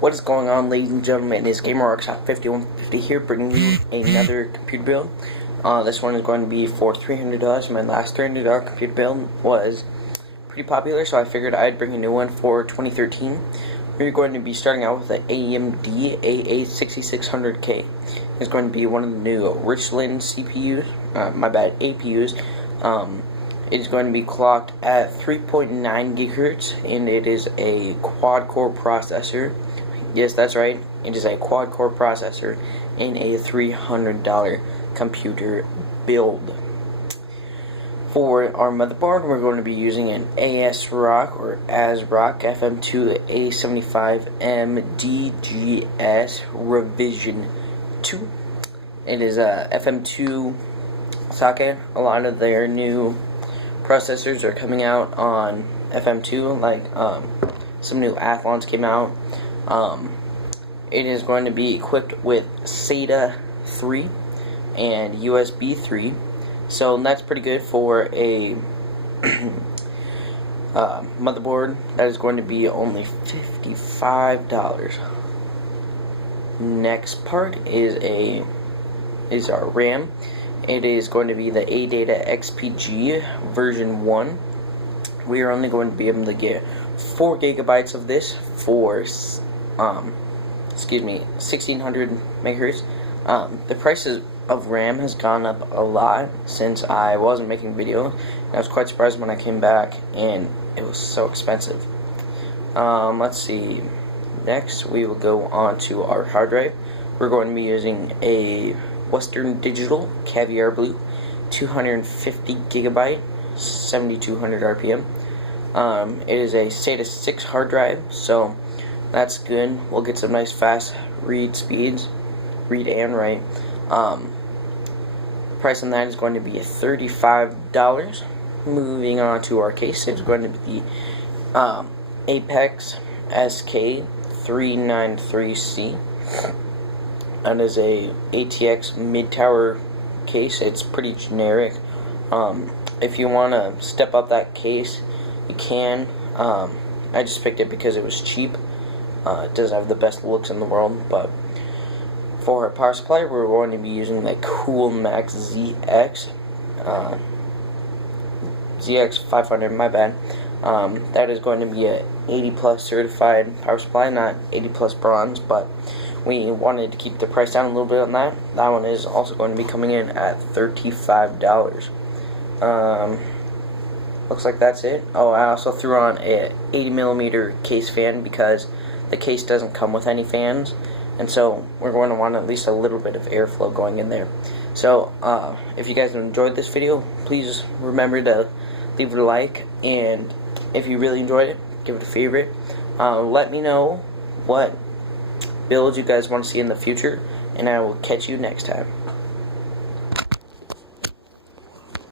What is going on, ladies and gentlemen? It's GamerWorkshop5150 here, bringing you another computer build. This one is going to be for $300. My last $300 computer build was pretty popular, so I figured I'd bring a new one for 2013. We're going to be starting out with the AMD AA6600K. It's going to be one of the new Richland CPUs, APUs. It is going to be clocked at 3.9 gigahertz, and it is a quad-core processor. Yes, that's right. It is a quad-core processor in a $300 computer build. For our motherboard, we're going to be using an ASRock or ASRock FM2 A75M DGS Revision 2. It is a FM2 socket. A lot of their new processors are coming out on FM2, like some new Athlons came out. It is going to be equipped with SATA 3 and USB 3, so that's pretty good for a motherboard. That is going to be only $55. Next part is our RAM. It is going to be the ADATA XPG version 1. We are only going to be able to get 4 gigabytes of this for 1600 megahertz. The prices of RAM has gone up a lot since I wasn't making videos. I was quite surprised when I came back and it was so expensive. Let's see. Next, we will go on to our hard drive. We're going to be using a Western Digital Caviar Blue 250 gigabyte 7200 RPM. It is a SATA 6 hard drive, so that's good. We'll get some nice fast read speeds, read and write. Price on that is going to be $35. Moving on to our case, it's going to be the Apex SK393C. That is a ATX mid-tower case. It's pretty generic. If you want to step up that case, you can. I just picked it because it was cheap. It doesn't have the best looks in the world, but for our power supply, we're going to be using the Coolmax ZX500, my bad. That is going to be a 80 plus certified power supply, not 80 plus bronze, but we wanted to keep the price down a little bit on that. That one is also going to be coming in at $35. Looks like that's it. Oh, I also threw on a 80mm case fan because the case doesn't come with any fans, and so we're going to want at least a little bit of airflow going in there. So if you guys enjoyed this video, please remember to leave it a like, and if you really enjoyed it, give it a favorite. Let me know what builds you guys want to see in the future, and I will catch you next time.